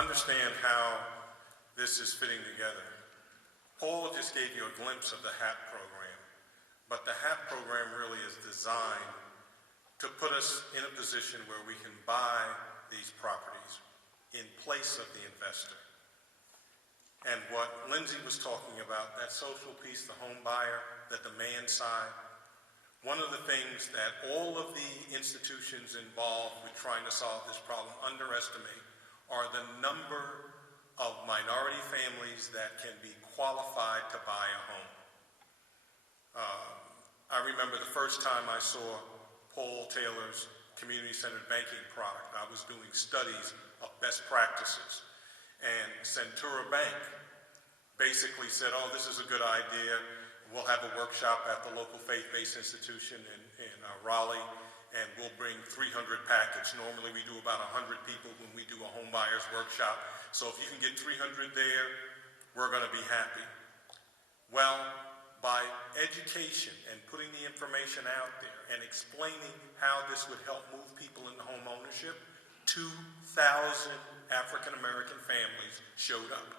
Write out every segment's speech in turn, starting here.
understand how this is fitting together, Paul just gave you a glimpse of the HAP program, but the HAP program really is designed to put us in a position where we can buy these properties in place of the investor. And what Lindsay was talking about, that social piece, the home buyer, the demand side, one of the things that all of the institutions involved with trying to solve this problem underestimate are the number of minority families that can be qualified to buy a home. I remember the first time I saw Paul Taylor's community-centered banking product. I was doing studies of best practices, and Centura Bank basically said, oh, this is a good idea. We'll have a workshop at the local faith-based institution in Raleigh, and we'll bring 300 packets. Normally we do about 100 people when we do a home buyers workshop. So if you can get 300 there, we're going to be happy. Well, by education and putting the information out there and explaining how this would help move people into home ownership, 2,000 African-American families showed up.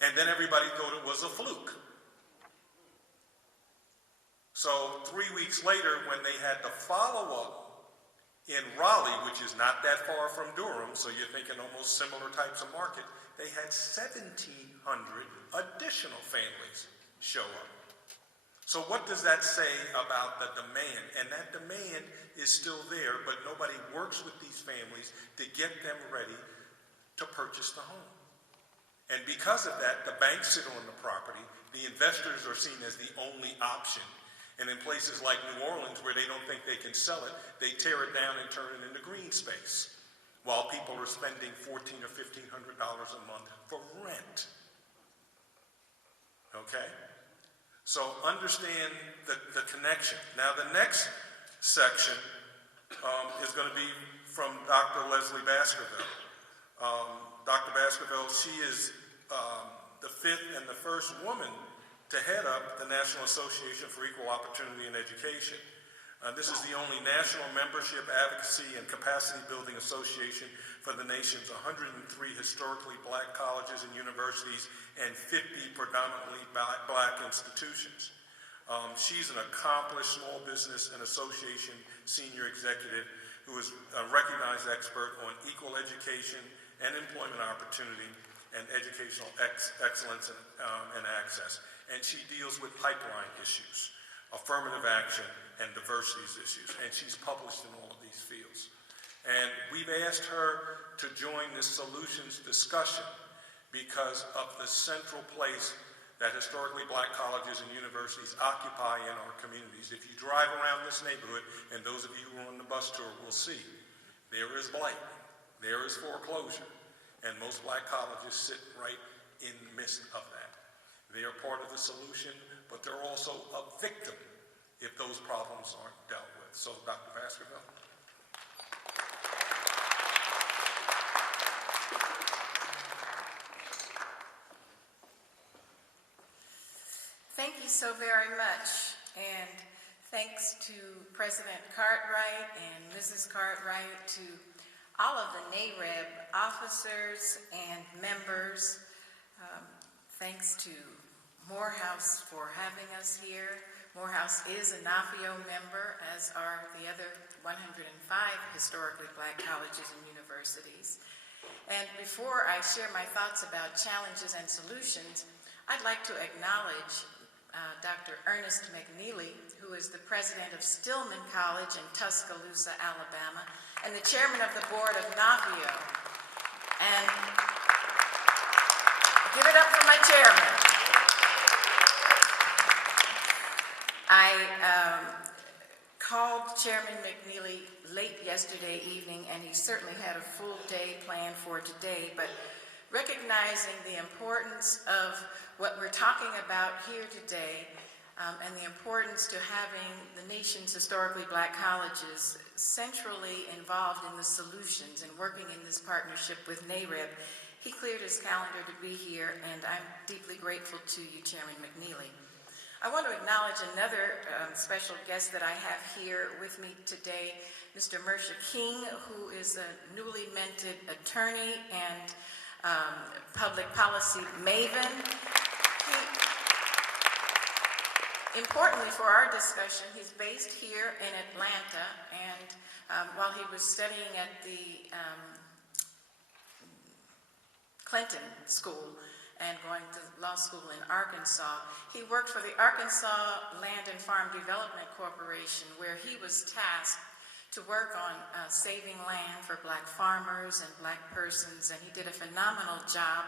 And then everybody thought it was a fluke. So 3 weeks later, when they had the follow-up in Raleigh, which is not that far from Durham, so you're thinking almost similar types of market, they had 1,700 additional families show up. So what does that say about the demand? And that demand is still there, but nobody works with these families to get them ready to purchase the home. And because of that, the banks sit on the property, the investors are seen as the only option. And in places like New Orleans, where they don't think they can sell it, they tear it down and turn it into green space, while people are spending $1,400 or $1,500 a month for rent. Okay? So understand the connection. Now the next section is going to be from Dr. Leslie Baskerville. Dr. Baskerville, she is the fifth and the first woman to head up the National Association for Equal Opportunity in Education. This is the only national membership, advocacy, and capacity building association for the nation's 103 historically black colleges and universities and 50 predominantly black institutions. She's an accomplished small business and association senior executive who is a recognized expert on equal education and employment opportunity and educational excellence and access. And she deals with pipeline issues, affirmative action, and diversity issues. And she's published in all of these fields. And we've asked her to join this solutions discussion because of the central place that historically black colleges and universities occupy in our communities. If you drive around this neighborhood, and those of you who are on the bus tour will see, there is blight, there is foreclosure, and most black colleges sit right in the midst of that. They are part of the solution, but they're also a victim if those problems aren't dealt with. So, Dr. Baskerville. Thank you so very much, and thanks to President Cartwright and Mrs. Cartwright, to all of the NAREB officers and members. Thanks to Morehouse for having us here. Morehouse is a NAFIO member, as are the other 105 historically black colleges and universities. And before I share my thoughts about challenges and solutions, I'd like to acknowledge Dr. Ernest McNeely, who is the president of Stillman College in Tuscaloosa, Alabama, and the chairman of the board of NAFIO. And give it up for my chairman. I called Chairman McNeely late yesterday evening, and he certainly had a full day planned for today, but recognizing the importance of what we're talking about here today, and the importance to having the nation's historically black colleges centrally involved in the solutions and working in this partnership with NAREB, he cleared his calendar to be here, and I'm deeply grateful to you, Chairman McNeely. I want to acknowledge another special guest that I have here with me today, Mr. Mersha King, who is a newly minted attorney and public policy maven. Importantly for our discussion, he's based here in Atlanta, and while he was studying at the Clinton School and going to law school in Arkansas, he worked for the Arkansas Land and Farm Development Corporation, where he was tasked to work on saving land for black farmers and black persons, and he did a phenomenal job.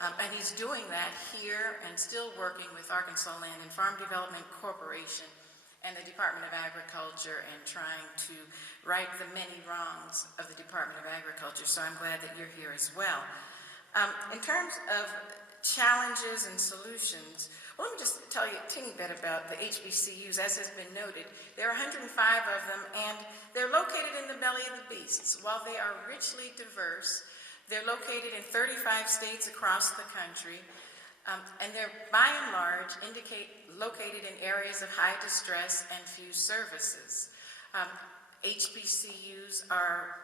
And he's doing that here and still working with Arkansas Land and Farm Development Corporation and the Department of Agriculture and trying to right the many wrongs of the Department of Agriculture. So I'm glad that you're here as well. In terms of challenges and solutions, well, let me just tell you a teeny bit about the HBCUs. As has been noted, there are 105 of them, and they're located in the belly of the beasts. While they are richly diverse, they're located in 35 states across the country, and they're, by and large, located in areas of high distress and few services. HBCUs are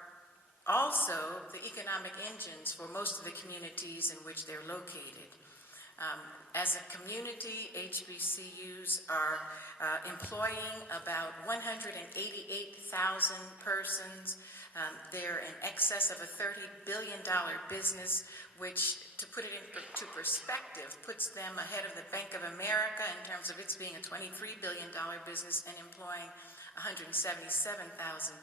also the economic engines for most of the communities in which they're located. As a community, HBCUs are employing about 188,000 persons. They're in excess of a $30 billion business, which, to put it into perspective, puts them ahead of the Bank of America in terms of its being a $23 billion business and employing 177,000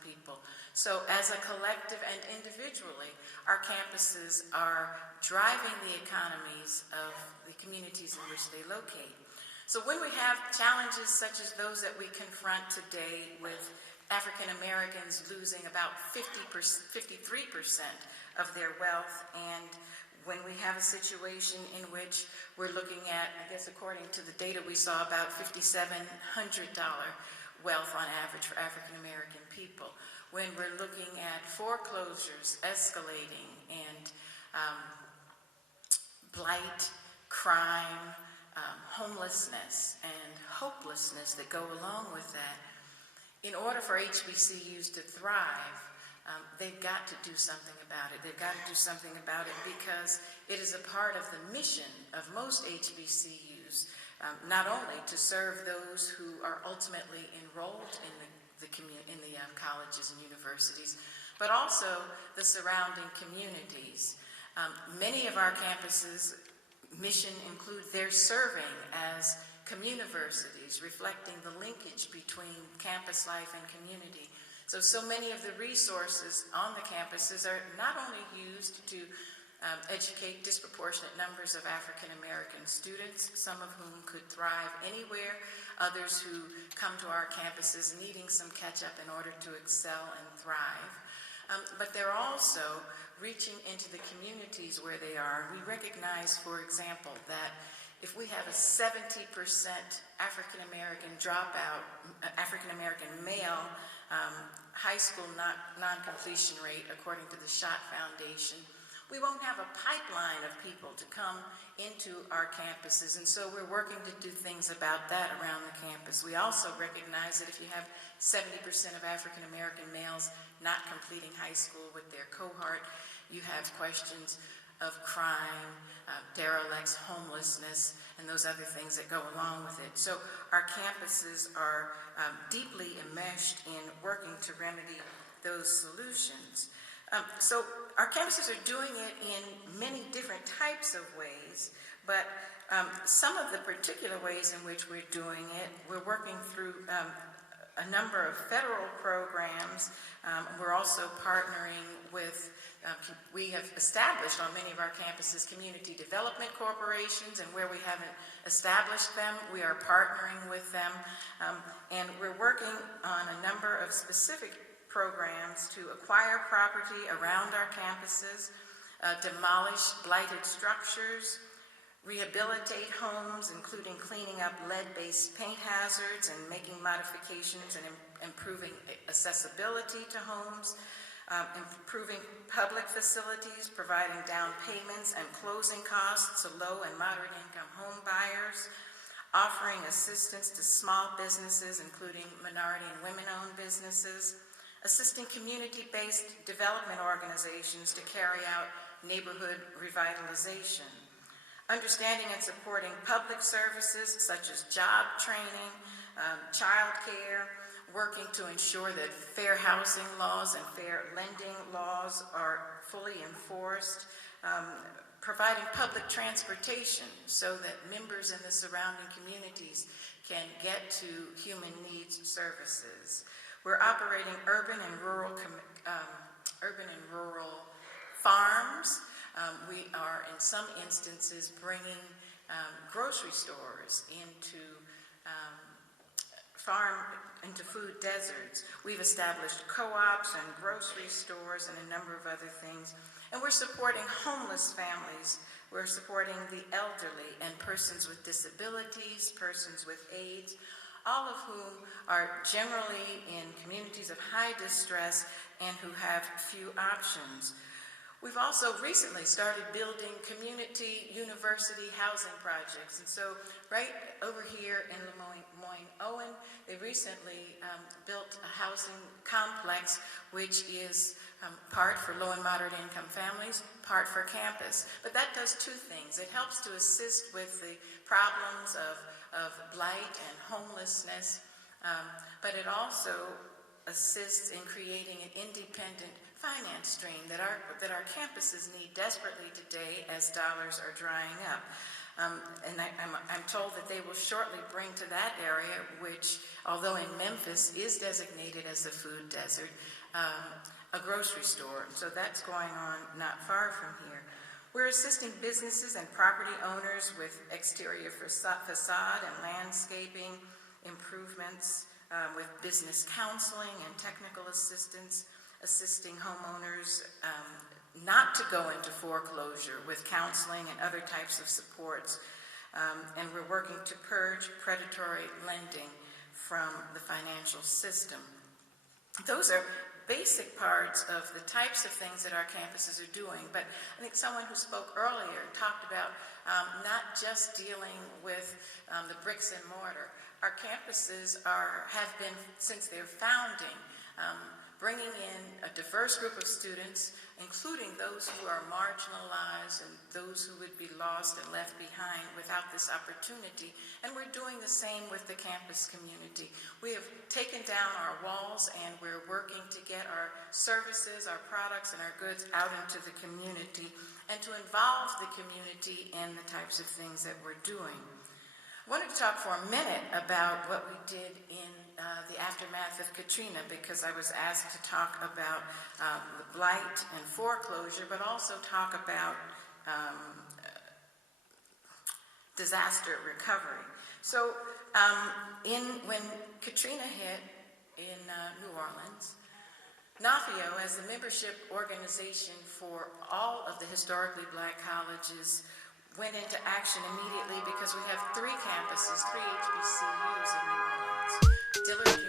people. So as a collective and individually, our campuses are driving the economies of the communities in which they locate. So when we have challenges such as those that we confront today, with African Americans losing about 53% of their wealth, and when we have a situation in which we're looking at, I guess according to the data we saw, about $5,700 wealth on average for African American people, when we're looking at foreclosures escalating and blight, crime, homelessness, and hopelessness that go along with that, in order for HBCUs to thrive, they've got to do something about it. They've got to do something about it because it is a part of the mission of most HBCUs, not only to serve those who are ultimately enrolled in the colleges and universities, but also the surrounding communities. Many of our campuses' mission include their serving as communiversities, reflecting the linkage between campus life and community. So many of the resources on the campuses are not only used to educate disproportionate numbers of African American students, some of whom could thrive anywhere, others who come to our campuses needing some catch-up in order to excel and thrive, but they're also reaching into the communities where they are. We recognize, for example, that if we have a 70% African American dropout, African American male high school non-completion rate, according to the Schott Foundation, we won't have a pipeline of people to come into our campuses, and so we're working to do things about that around the campus. We also recognize that if you have 70% of African American males not completing high school with their cohort, you have questions of crime, derelicts, homelessness, and those other things that go along with it. So our campuses are deeply enmeshed in working to remedy those solutions. So our campuses are doing it in many different types of ways, but some of the particular ways in which we're doing it, we're working through a number of federal programs. We're also partnering with, we have established on many of our campuses community development corporations, and where we haven't established them, we are partnering with them. And we're working on a number of specific programs to acquire property around our campuses, demolish blighted structures, rehabilitate homes, including cleaning up lead-based paint hazards and making modifications and improving accessibility to homes, improving public facilities, providing down payments and closing costs to low and moderate income home buyers, offering assistance to small businesses, including minority and women-owned businesses, assisting community-based development organizations to carry out neighborhood revitalization, understanding and supporting public services such as job training, child care, working to ensure that fair housing laws and fair lending laws are fully enforced, providing public transportation so that members in the surrounding communities can get to human needs services. We're operating urban and rural farms. We are, in some instances, bringing grocery stores into into food deserts. We've established co-ops and grocery stores and a number of other things. And we're supporting homeless families. We're supporting the elderly and persons with disabilities, persons with AIDS, all of whom are generally in communities of high distress and who have few options. We've also recently started building community university housing projects. And so right over here in Lemoyne-Owen, they recently built a housing complex which is part for low and moderate income families, part for campus. But that does two things. It helps to assist with the problems of blight and homelessness, but it also assists in creating an independent finance stream that our campuses need desperately today as dollars are drying up. And I'm told that they will shortly bring to that area, which, although in Memphis is designated as a food desert, a grocery store. So that's going on not far from here. We're assisting businesses and property owners with exterior facade and landscaping improvements, with business counseling and technical assistance, assisting homeowners not to go into foreclosure with counseling and other types of supports. And we're working to purge predatory lending from the financial system. Those are basic parts of the types of things that our campuses are doing. But I think someone who spoke earlier talked about not just dealing with the bricks and mortar. Our campuses have been, since their founding, bringing in a diverse group of students, including those who are marginalized and those who would be lost and left behind without this opportunity. And we're doing the same with the campus community. We have taken down our walls and we're working to get our services, our products, and our goods out into the community and to involve the community in the types of things that we're doing. I wanted to talk for a minute about what we did in the aftermath of Katrina, because I was asked to talk about the blight and foreclosure, but also talk about disaster recovery. So when Katrina hit in New Orleans, NAFIO, as the membership organization for all of the historically black colleges, went into action immediately because we have 3 campuses, 3 HBCUs in New Orleans. Dillard